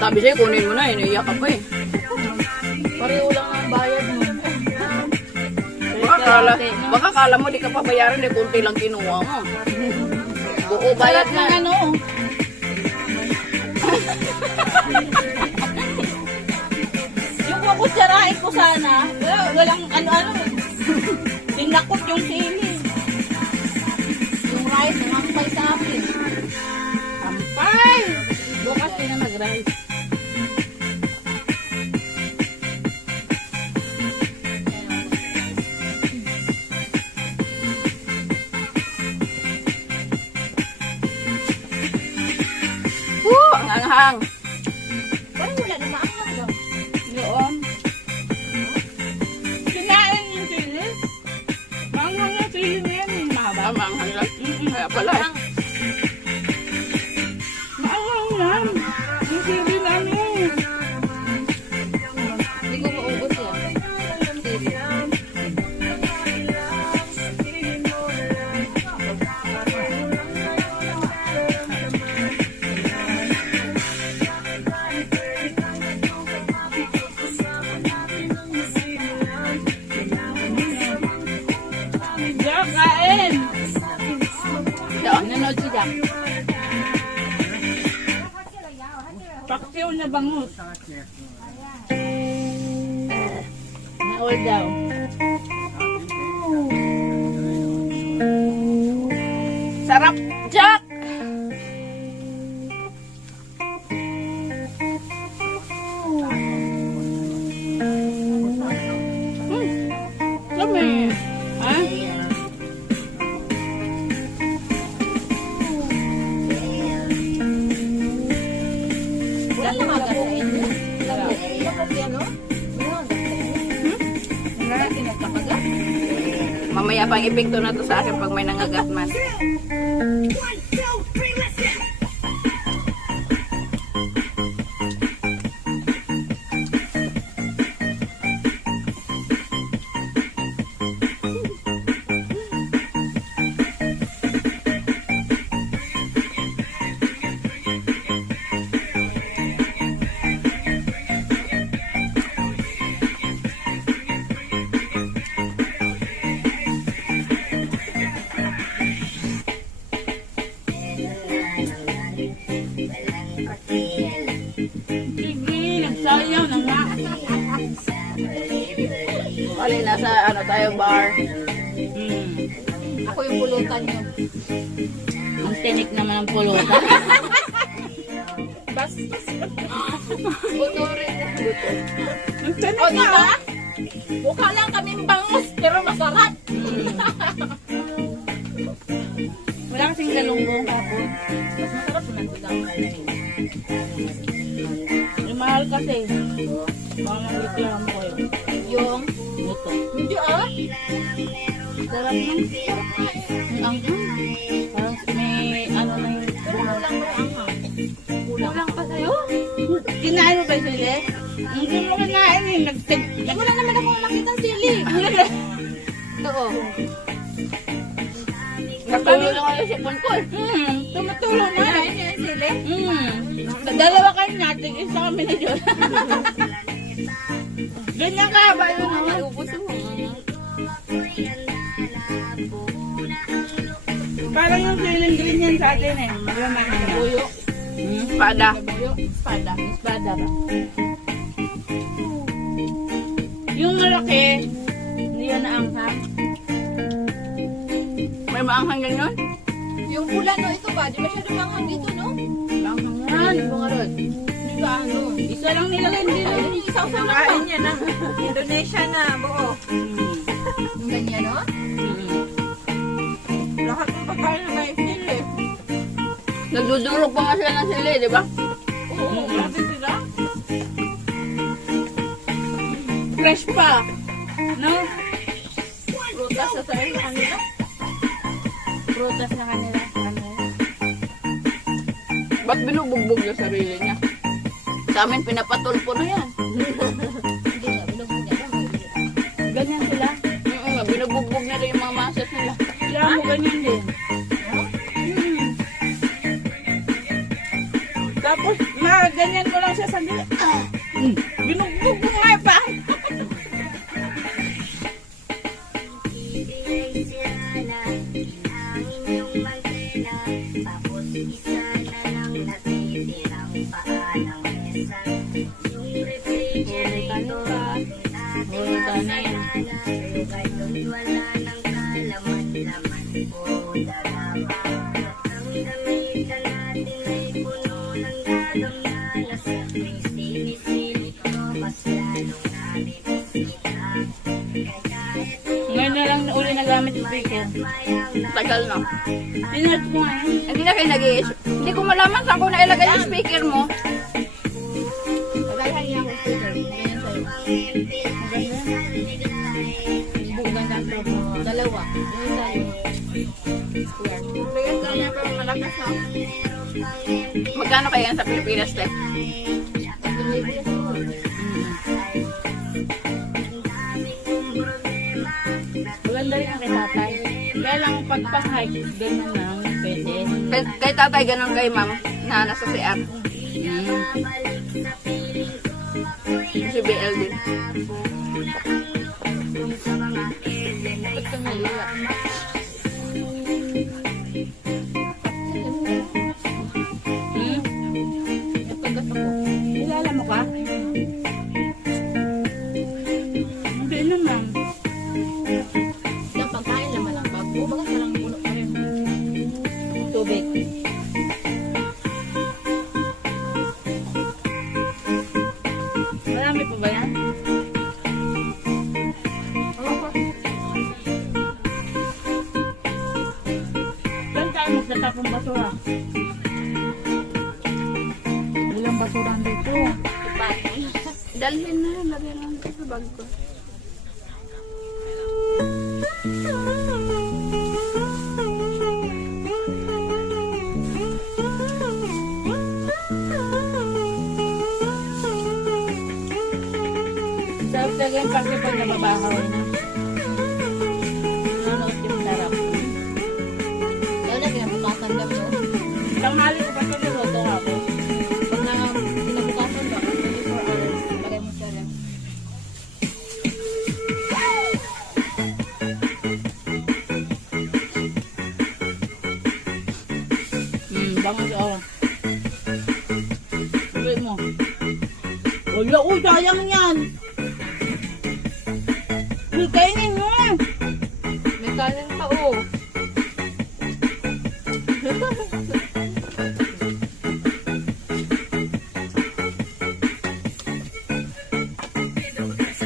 Sabi sa'yo, kunin mo na, iniiyak ka pa eh. Pareho lang ang bayad mo. Baka kala mo di ka pabayaran, di kunti lang kinuha mo. Buo bayad na. Ano? Yung kukutsarain ko sana, walang ano-ano. Tinakot yung sili. Yung rice, nampay sa akin. Ampay! Bukas din na nag-rice. Ang anghang. Parang wala na maanghang ba? Yun. Kinain yung sili. Maanghang yung sili niya yan. Mahaba. Maanghang lang. Kaya pala eh. Maanghang yan. Yung sili namin. Hindi ko maubos yan. Sili. Jack, kain! Nanood si Jack. Paksiw na bangus. Naol daw. Sarap, Jack! Lami. Ha? Wala na magat sa inyo. Lapag yan, no? Wala. Sinagkakagat. Mamaya pang epekto na to sa akin pag may nangagat man. Sige, nagsayaw na nga. Bali, nasa ano tayo, bar. Ako yung pulutan niyo. Ang tinik naman ang pulutan. Bastos. Buto rin. Ang tinik na. Diba? Mukha lang kaming bangus, pero masarap. Wala kasing galunggong kapon. Mas masarap naman sila. Yung mahal kasi. Mga reklamo ko yun. Yung? Ito. Hindi ah. Sarap nun. Ang anghang. Parang may ano na yung... Kulang mo yung anghang. Kulang pa sa'yo? Kinain mo ba yung sili? Hindi mo kinain eh. Wala naman akong nakita sili. Oo. Natulog lang ako sa sipon ko. Tumutulong na. Kinain niya yung sili? Dalawa kayo natin. Isa kami ni Diyos. Ganyan kahaba yung mga ubos mo. Parang yung feeling green yan sa atin eh. Buyo. Espada. Espada. Espada ba? Yung malaki, hindi yan naanghang. May maanghang ganyan? Yung pula no, ito ba? Di masyado manghang dito, no? Naanghang yan. Mga rod. Di ba ano? Isa lang nilagay nila. Ayun yung isang sa Kain niya na. Indonesia na, buo. Yung ganyan, no? Lahat ng pagkain na may sili. Nagdudurog pa nga sila ng sili, di ba? Oo, grabe sila. Fresh pa. No? Prutas sa sa'yo sa kanila. Prutas na kanila. Ba't binubugbog yung sarili niya? Sa amin, pinapatulpo na yan. Hindi na, binugbog niya. Ganyan sila. Binubugbog na rin yung mga masas nila. Sila mo ganyan din. Tapos, ganyan mo lang siya sandali. Binugbog mo nga pa. Ngayon na lang uli nagamit yung speaker. Tagal na. Tinat ko nga yun. Hindi na kayo hindi ko malaman saan ko nailagay yung speaker mo. Magalahan niya ako speaker. Ganyan sa'yo. Maganda. Ganda to. Dalawa. Yung isa yung square. Bigat lang niya pero malakas na. Magkano kaya yan sa Pilipinas, te? Maganda rin ang kay tatay. Kaya lang pagpa-hike, gano'n lang, pwede. Kay tatay, ganun kay ma'am, na nasa CR. Si BL din. Ba't ka naliwa? Kilala mo ka? Hindi naman. Yung pagkain naman lang bago. Baga parang puno pa rin. Tubig. Marami pa ba yan? Saan tayo magtatapong basura? Ilang basura dito? Dalhin na, lagyan lang sa bag ko. Sarap talaga yung pag nababahaw na. Nanonood yung sarap. Lalo na kinabukasan kami. Tanghali ko pa ito niluto ako. Pag na kinabukasan ba, 24 hours, bagay mo siya lang. Bango siya ako. Sabi mo. Wala, sayang yan. Kainin mo. May kanin pa, oh.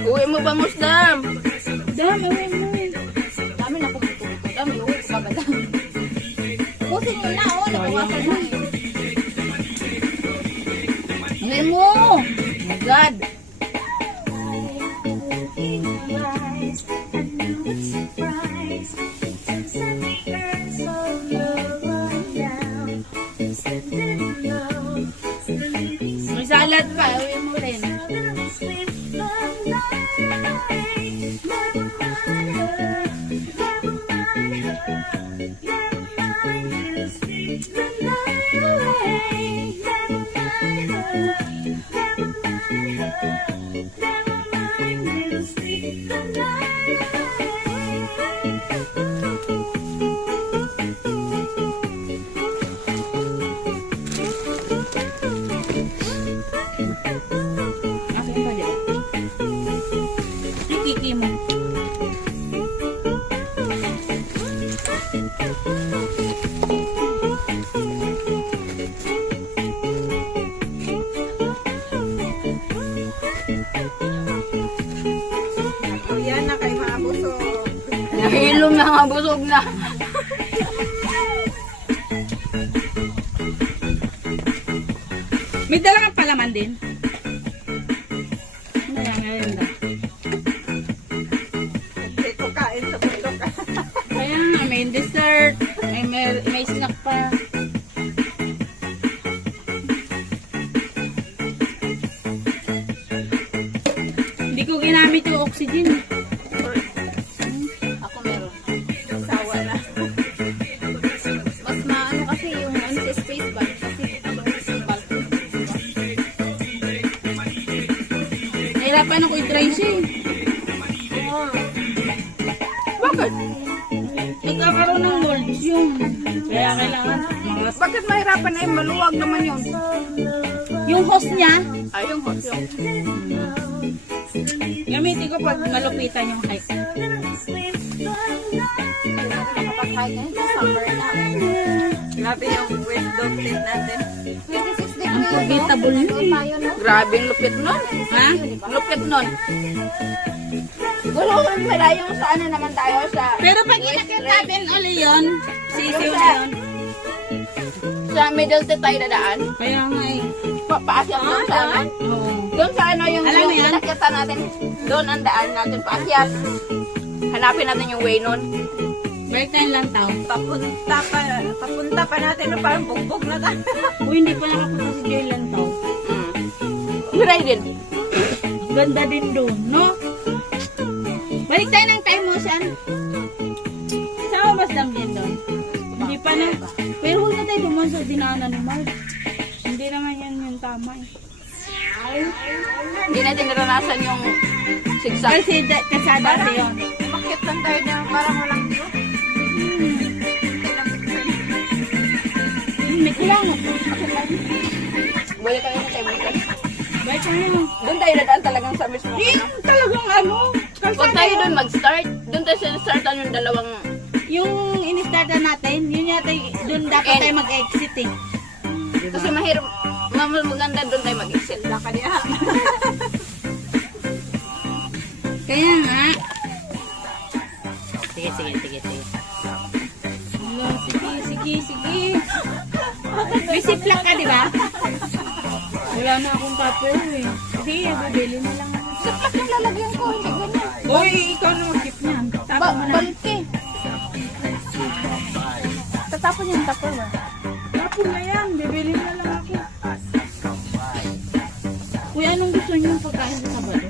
Uwi mo ba, Musdam? Dami, uwi mo. Dami na pagkukulit. Dami, oh. Kumagadami. Pusin nyo na, oh. Nabawasan na. Uwi mo. Oh my God. May salad pa. Uwi mo rin. Akin pa dyan. Ikiki mo. Yan na kay maabusog. Nahilom na nga, busog na. May dala kang palaman din. Ngayon na. Ito kain sa bundok. Kaya nga, may dessert, may snack pa. Hindi ko ginamit yung oxygen. Ako meron. Sawa na. Mas maano kasi yung ano sa space bar. Kasi ano sa balcony. nahihirapan ako i-try siya eh. Bakit? Nagkakaroon ng molds yun. Kaya kailangan mga... Bakit mahirapan na yun? Maluwag naman yun. Yung host niya, Ayun ko. Yung... gamitin ko pag malupitan yung height. Nakapag-high ngayon sa summer na. Grabe yung window tint natin. 26 degrees. Unforgettable no? yun eh. Tayo, no? Grabe yung lupit nun. Ha? Lupit nun. Gulo pala yung sa ano naman tayo sa... Pero pag inakit natin ulit yun, sisiw na yun. Sa middle to tayo dadaan. Kaya nga eh. Paakyat doon sa ano. Oo. Doon sa ano yung Alam mo yan? inakyatan natin. Doon ang daan natin paakyat. Hanapin natin yung way nun. Balik tayong lantaw. Papunta pa natin na parang bugbog na tayo. Uy, hindi pa nakapunta si Joy lantaw. Miray din. Ganda din doon, no? Balik tayo ng time motion. Sama mas lang din doon. Hindi pa na. Pero huwag na tayo duman sa dinaanan ni Mark. Hindi naman yan yung tama eh. Hindi natin naranasan yung zigzag. Kasi kasada sa yun. Bakit lang tayo na parang walang view? May kulangot. Balik tayo na tayo. Balik tayo. Doon tayo dadaan talagang sa mismo. Yung talagang ano. Huwag tayo doon mag-start. Doon tayo sinastartan yung dalawang... Yung in-startan natin, yun yata doon dapat And- tayo mag-exit eh. Kasi mahirap... Maganda doon tayo mag-exit. Laka niya. Kaya nga. Sige. Hello, sige. May siplak ka, di ba? Wala na akong paper eh. Sige, bibili na lang ako. Sapat yung lalagyan ko. Hindi ganyan. Uy, ikaw na mag-keep niyan. Tapos mo na. Balti. Tatapon yung tapon. Tapos na yan, bibili na lang ako. Uy, anong gusto niyo pagkain sa Sabado?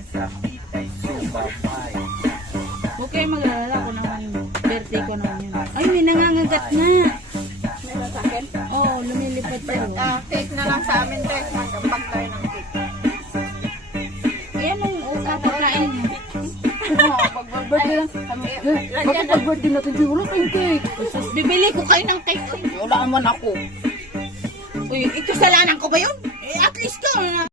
Okay, mag-alala ko naman yung birthday ko naman yun. Ay, may nangangagat na. Meron sa akin. Oo, lumilipad pa yun. Cake na lang sa amin, Tess. Magambag tayo ng cake. Ayan ang uka pagkain niyo. Pag-birthday lang. Bakit pag-birthday natin? Di wala tayong cake. Bibili ko kayo ng cake. Wala naman ako. Uy, ito salanan ko ba yun? Eh, at least ka.